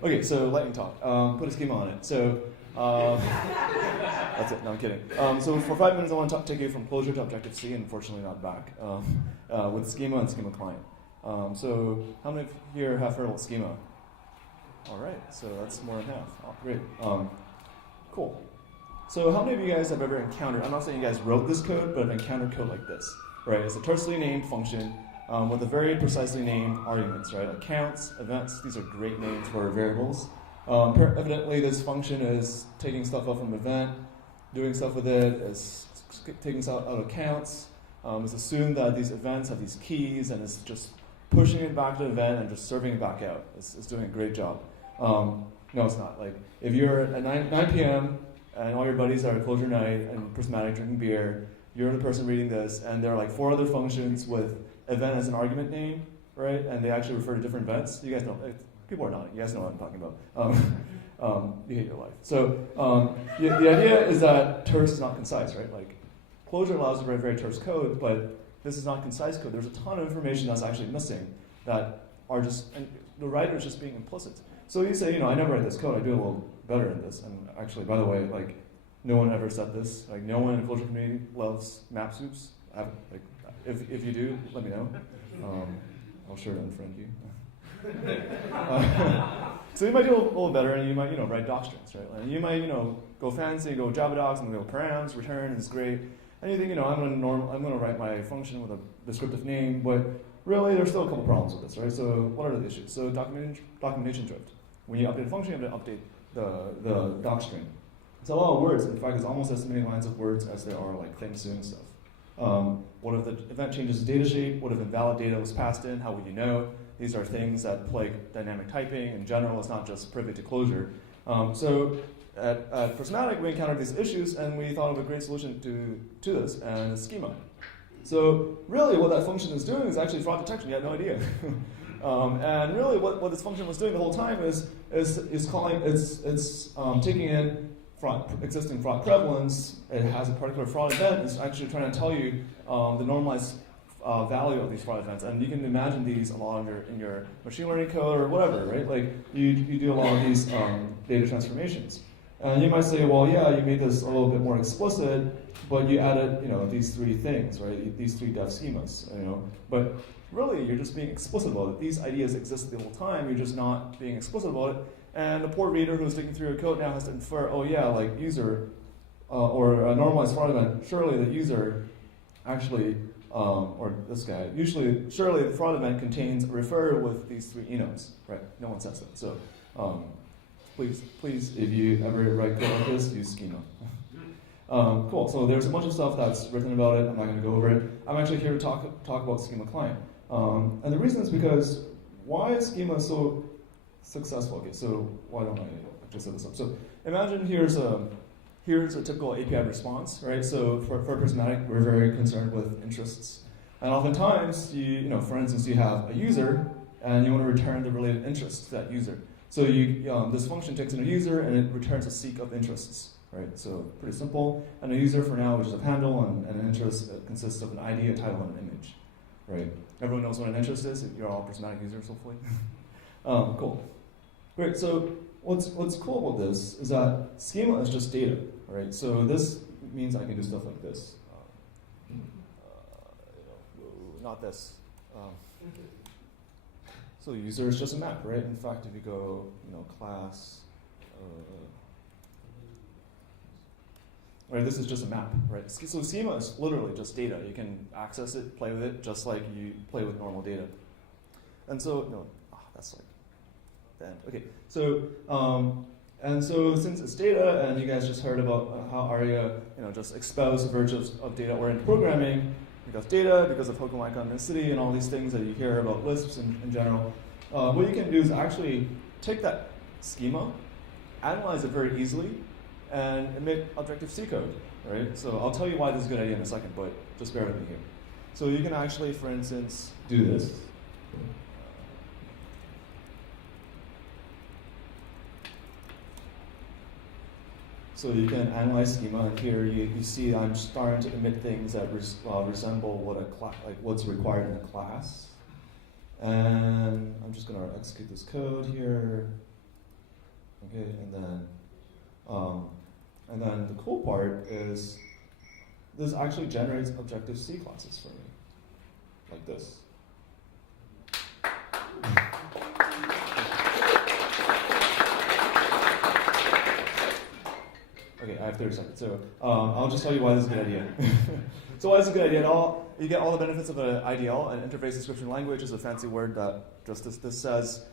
Okay, so lightning talk. Put a schema on it. So that's it. No, I'm kidding. So for 5 minutes, I want to take you from closure to Objective-C, and unfortunately not back, with schema and schema client. So how many of you here have heard of schema? All right, so that's more than half. Oh, great. Cool. So how many of you guys have ever encountered, I'm not saying you guys wrote this code, but have encountered code like this, right? It's a tersely named function with a very precisely named arguments, right? Like counts, events, these are great names for variables. Evidently, this function is taking stuff up from event, doing stuff with it, is taking stuff out of counts. It's assumed that these events have these keys, and it's just pushing it back to the event and just serving it back out. It's doing a great job. No, it's not. Like if you're at 9 p.m. and all your buddies are at closure night and prismatic drinking beer, you're the person reading this, and there are like 4 other functions with event as an argument name, right? And they actually refer to different events. You guys know, people are nodding. You guys know what I'm talking about. You hate your life. So the idea is that terse is not concise, right? Like closure allows you to write very terse code, but this is not concise code. There's a ton of information that's actually missing that are just, and the writer is just being implicit. So you say, I never write this code. I do a little better in this. And actually, by the way, like no one ever said this. Like no one in the closure community loves map soups. If you do, let me know. I'll sure to unfriend you. So you might do a little better, and you might, write doc strings, right? And you might, go fancy, go Java docs, and go params, return is great. And you think, I'm gonna write my function with a descriptive name, but really there's still a couple problems with this, right? So what are the issues? So documentation drift. When you update a function, you have to update the doc string. It's a lot of words. In fact, it's almost as many lines of words as there are like things doing stuff. What if the event changes the data shape? What if invalid data was passed in? How would you know? These are things that plague dynamic typing. In general, it's not just privy to closure. So at Prismatic, we encountered these issues, and we thought of a great solution to this, and it's schema. So really, what that function is doing is actually fraud detection. You had no idea. And really, what this function was doing the whole time is taking in existing fraud prevalence. It has a particular fraud event. It's actually trying to tell you the normalized value of these fraud events. And you can imagine these a lot in your machine learning code or whatever, right? Like you do a lot of these data transformations. And you might say, well, yeah, you made this a little bit more explicit, but you added, these 3 things, right? These 3 dev schemas, But really, you're just being explicit about it. These ideas exist the whole time. You're just not being explicit about it. And the poor reader who's digging through your code now has to infer, oh yeah, like user, or a normalized fraud event, surely the user actually, or this guy, surely the fraud event contains a refer with these 3 enums, right? No one says that. So please, if you ever write code like this, use schema. Cool, so there's a bunch of stuff that's written about it. I'm not going to go over it. I'm actually here to talk about schema client. And the reason is because why is schema so successful? Okay, so why don't I just set this up? So imagine here's a typical API response, right? So for Prismatic, we're very concerned with interests. And oftentimes, for instance, you have a user, and you want to return the related interests to that user. So this function takes in a user, and it returns a seek of interests, right? So pretty simple. And a user for now, which is a handle, and an interest consists of an ID, a title, and an image, right? Everyone knows what an interest is. You're all Prismatic users, hopefully. Cool. Great. So what's cool about this is that schema is just data, right? So this means I can do stuff like this. Not this. So user is just a map, right? In fact, if you go, class, right, this is just a map, right? So schema is literally just data. You can access it, play with it, just like you play with normal data. And so, that's like the end. Okay, so and so since it's data, and you guys just heard about how ARIA, just exposed the virtues of data-oriented programming. Because data, because of Pokemon iconicity, and all these things that you hear about Lisps in general. What you can do is actually take that schema, analyze it very easily, and emit Objective-C code, right? So I'll tell you why this is a good idea in a second, but just bear with me here. So you can actually, for instance, do this. So you can analyze schema, and here you see I'm starting to emit things that resemble what's required in a class. And I'm just going to execute this code here. cool part is this actually generates Objective-C classes for me, like this. Okay, I have 30 seconds, so I'll just tell you why this is a good idea. So why is it a good idea at all? You get all the benefits of an IDL, an interface description language is a fancy word that just this says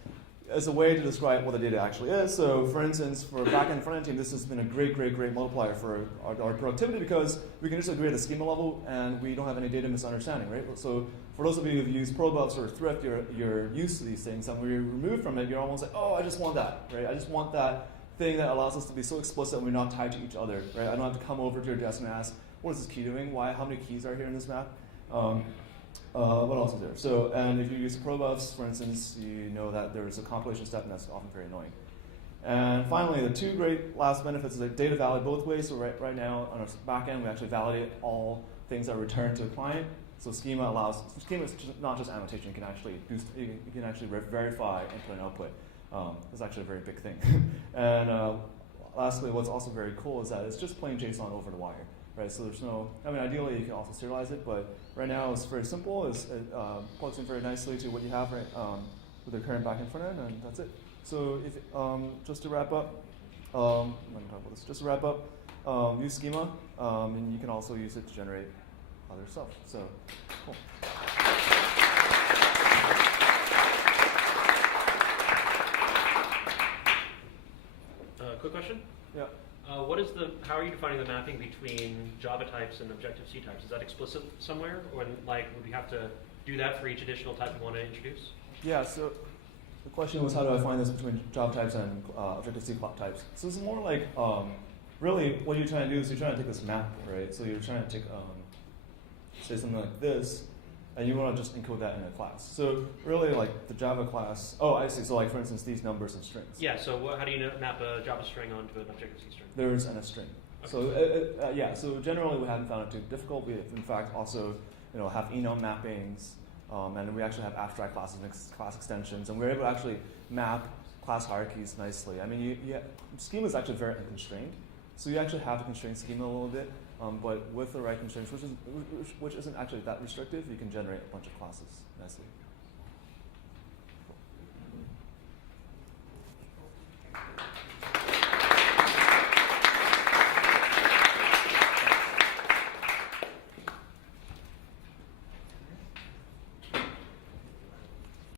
as a way to describe what the data actually is. So for instance, for a back-end front-end team, this has been a great multiplier for our productivity because we can just agree at the schema level and we don't have any data misunderstanding, right? So for those of you who've used Probufs or Thrift, you're used to these things, and when you're removed from it, you're almost like, oh, I just want that, right? I just want that thing that allows us to be so explicit and we're not tied to each other, right? I don't have to come over to your desk and ask, what is this key doing? Why? How many keys are here in this map? What else is there? So, and if you use Probufs, for instance, you know that there's a compilation step, and that's often very annoying. And finally, the two great last benefits is that data valid both ways. So right now on our back end, we actually validate all things that return to the client. So schema is not just annotation. You can actually verify input and output. It's actually a very big thing. And lastly, what's also very cool is that it's just plain JSON over the wire. Right, so there's no, ideally you can also serialize it, but right now it's very simple. It plugs in very nicely to what you have with the current backend front end, and that's it. So if, just to wrap up, use schema, and you can also use it to generate other stuff. So, cool. Quick question? Yeah. How are you defining the mapping between Java types and Objective-C types? Is that explicit somewhere? Or would we have to do that for each additional type you want to introduce? Yeah, so the question was how do I find this between Java types and Objective-C types? So it's more like, really what you're trying to do is you're trying to take this map, right? So you're trying to take, say something like this, and you want to just encode that in a class. So really like the Java class, oh, I see. So like for instance, these numbers and strings. Yeah, so how do you map a Java string onto an Objective-C string? There's a string. Okay. So so generally we haven't found it too difficult. We in fact also have enum mappings, and we actually have abstract classes and class extensions, and we're able to actually map class hierarchies nicely. I mean, schema is actually very unconstrained, so you actually have to constrain schema a little bit. But with the right constraints, which isn't actually that restrictive, you can generate a bunch of classes nicely.